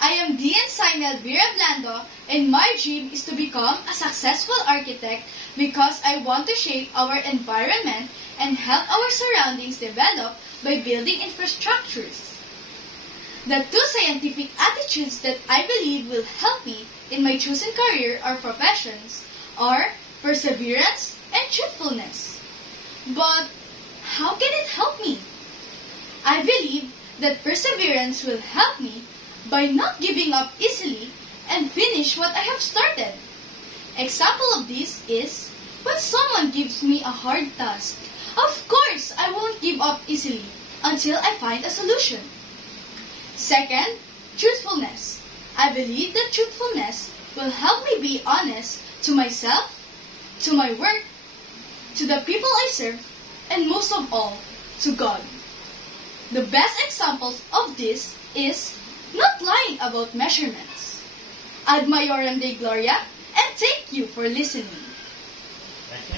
I am Dean Sainel Elvira Blando, and my dream is to become a successful architect because I want to shape our environment and help our surroundings develop by building infrastructures. The two scientific attitudes that I believe will help me in my chosen career or professions are perseverance and truthfulness. But how can it help me? I believe that perseverance will help me by not giving up easily and finish what I have started. Example of this is when someone gives me a hard task. Of course, I won't give up easily until I find a solution. Second, truthfulness. I believe that truthfulness will help me be honest to myself, to my work, to the people I serve, and most of all, to God. The best examples of this is not lying about measurements. Ad Maiorem Dei Gloria, and thank you for listening.